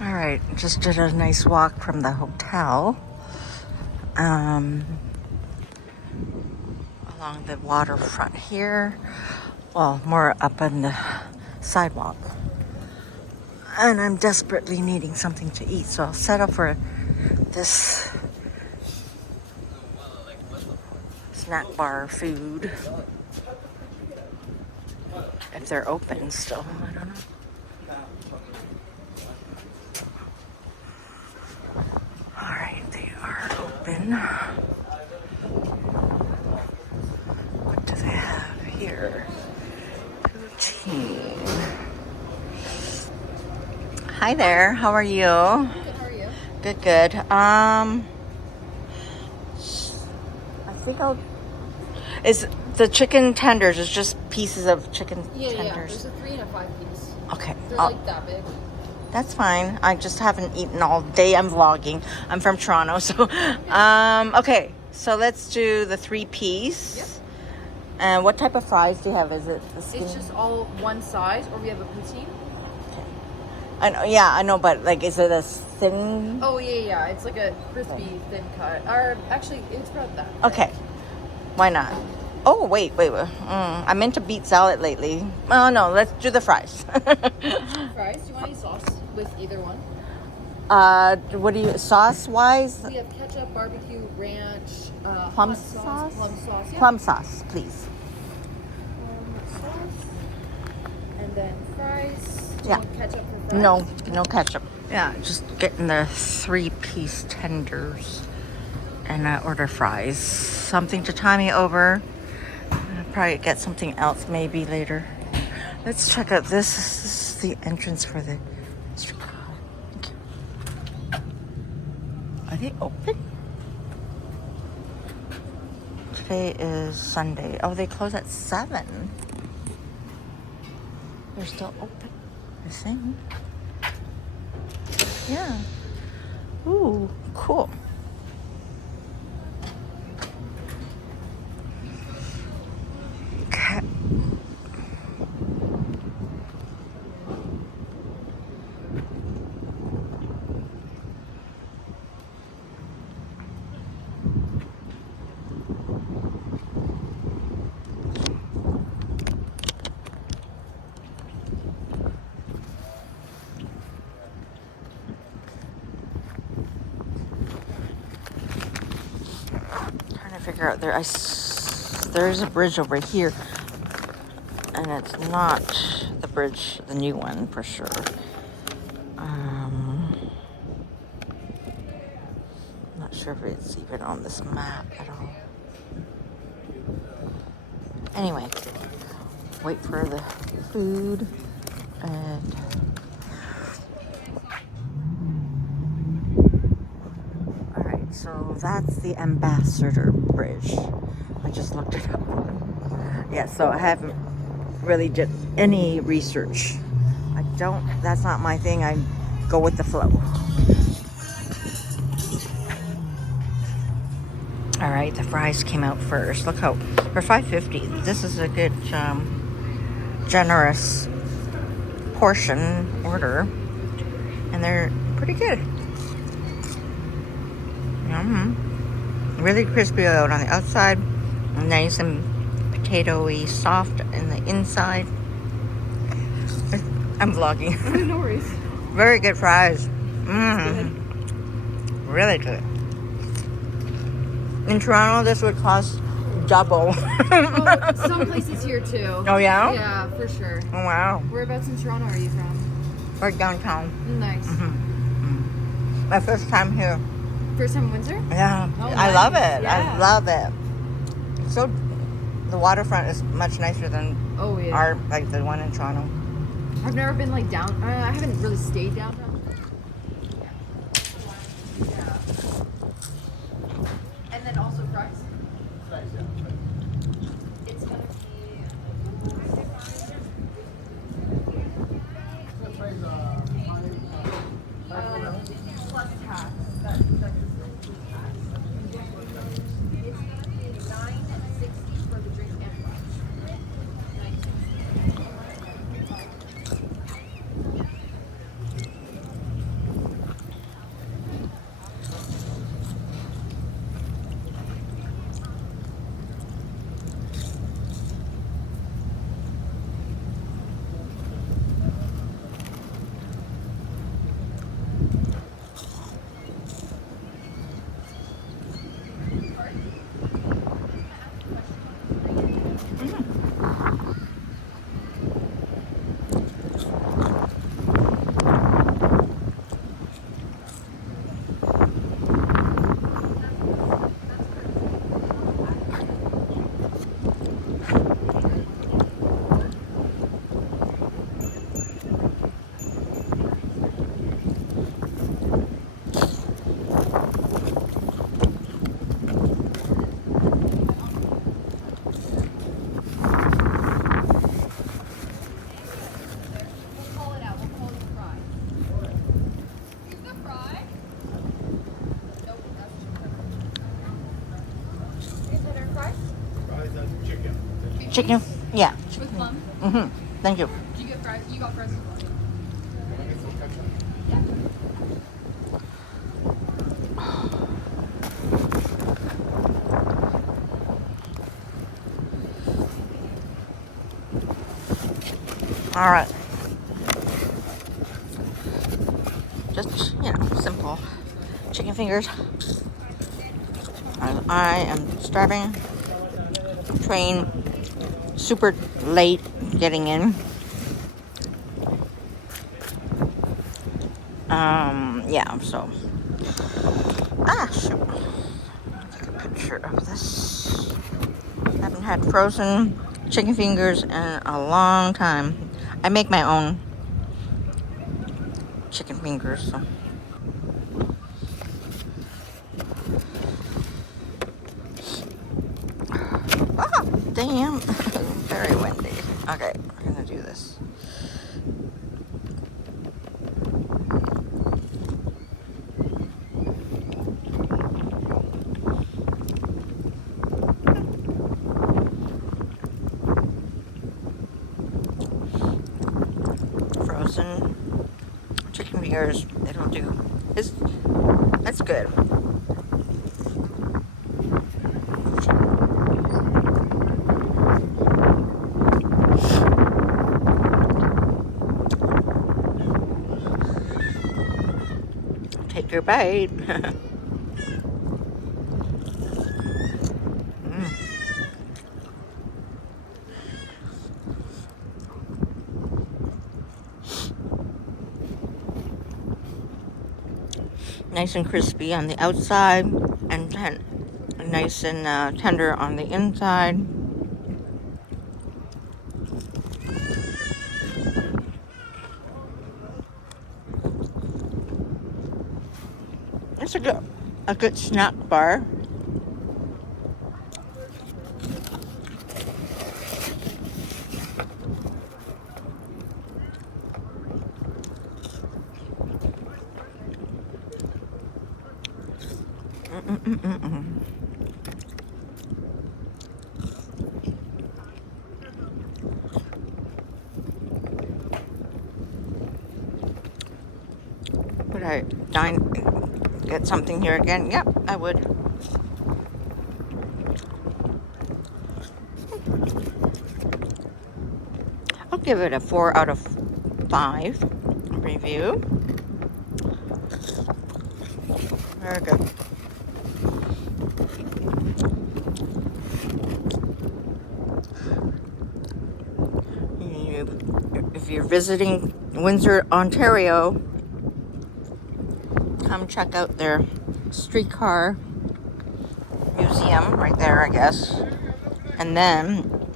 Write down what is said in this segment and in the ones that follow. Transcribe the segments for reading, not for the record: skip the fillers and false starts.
All right, just did a nice walk from the hotel along the waterfront here. Well, more up on the sidewalk. And I'm desperately needing something to eat, so I'll settle for this snack bar food. If they're open still, I don't know. All right, they are open. What do they have here? Poutine. Hi there, how are you? Good, how are you? Good, good. I think is the chicken tenders is just pieces of chicken Yeah, tenders? there's a 3 and a 5 piece. Okay. They're like that big. That's fine. I just haven't eaten all day. I'm vlogging. I'm from Toronto, so okay. So let's do the 3-piece. Yep. And what type of fries do you have? Is it the skinny? It's just all one size, or we have a poutine. I know, yeah, I know, but like, is it a thin? Oh yeah. It's like a crispy thin cut. Or actually, it's about that. Okay. Why not? Oh, wait. I meant to beet salad lately. Oh, no, let's do the fries. Fries? Do you want any sauce with either one? What do you, sauce-wise? We have ketchup, barbecue, ranch, Plum hot sauce? plum sauce. Yeah. Plum sauce, please. Sauce. And then fries. Do you Yeah. want ketchup for fries? No ketchup. Yeah, just getting the 3-piece tenders. And I order fries. Something to tie me over. I'll probably get something else maybe later. Let's check out this. This is the entrance for the Streetcar. Okay. Are they open? Today is Sunday. Oh, they close at 7. They're still open, I think. Yeah. Ooh, cool. Okay. Trying to figure out there's a bridge over here, and it's not the bridge, the new one for sure. Not sure if it's even on this map at all. Anyway, wait for the food and all right, so that's the Ambassador Bridge. I just looked it up. Yeah, so I haven't really did any research. That's not my thing. I go with the flow. All right, the fries came out first. Look how, for $5.50, this is a good, generous portion order. And they're pretty good. Really crispy out on the outside. Nice and potatoey, soft in the inside. I'm vlogging. No worries. Very good fries. Good. Really good. In Toronto, this would cost double. Oh, some places here too. Oh, yeah? Yeah, for sure. Oh, wow. Whereabouts in Toronto are you from? Right downtown. Nice. My first time here. First time in Windsor? Yeah. Oh, I love it. nice. Yeah. I love it. So, the waterfront is much nicer than Oh yeah. like the one in Toronto. I've never been like down. I haven't really stayed downtown. Yeah. And then also fries. It's gonna be. Plus tax. It's gonna be $9.60 for the drink and fries. Chicken, yeah. With plum? Mm-hmm. Thank you. Did you get fries? You got fries with plum. All right. Just, you know, simple chicken fingers. I am starving. Train super late getting in. Yeah, so. Shoot. Take a picture of this. Haven't had frozen chicken fingers in a long time. I make my own chicken fingers, so. Oh, damn. Very windy. Okay, we're gonna do this. Frozen chicken fingers, it'll do. That's good. Take your bite. Nice and crispy on the outside, and nice and tender on the inside. It's a good snack bar. Would I get something here again? Yep, I would. I'll give it a 4 out of 5 review. Very good. If you're visiting Windsor, Ontario, come check out their Streetcar museum right there, I guess. And then,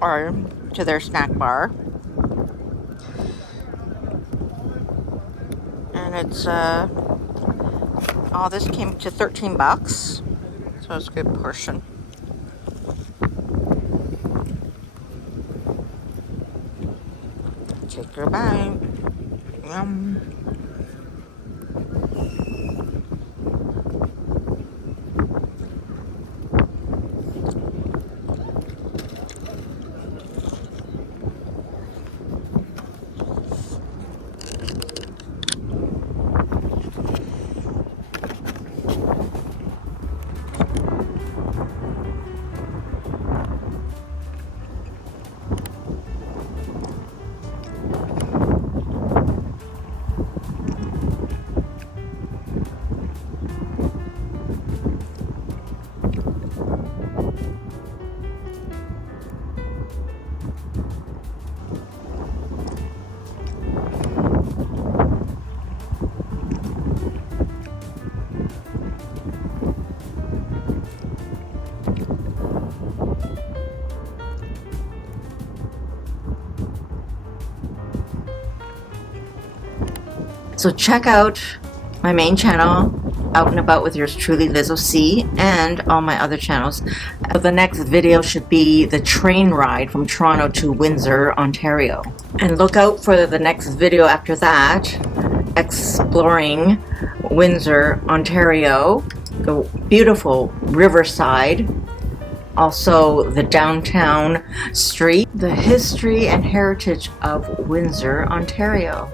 or to their snack bar. And it's, all this came to $13. So it's a good portion. Take your bite. Yum. So check out my main channel, Out and About with yours truly, Liz OC, and all my other channels. The next video should be the train ride from Toronto to Windsor, Ontario. And look out for the next video after that, exploring Windsor, Ontario, the beautiful riverside, Also, the downtown street, the history and heritage of Windsor, Ontario.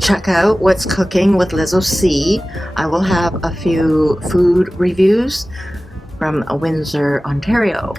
Check out What's Cooking with Liz O.C. I will have a few food reviews from Windsor, Ontario.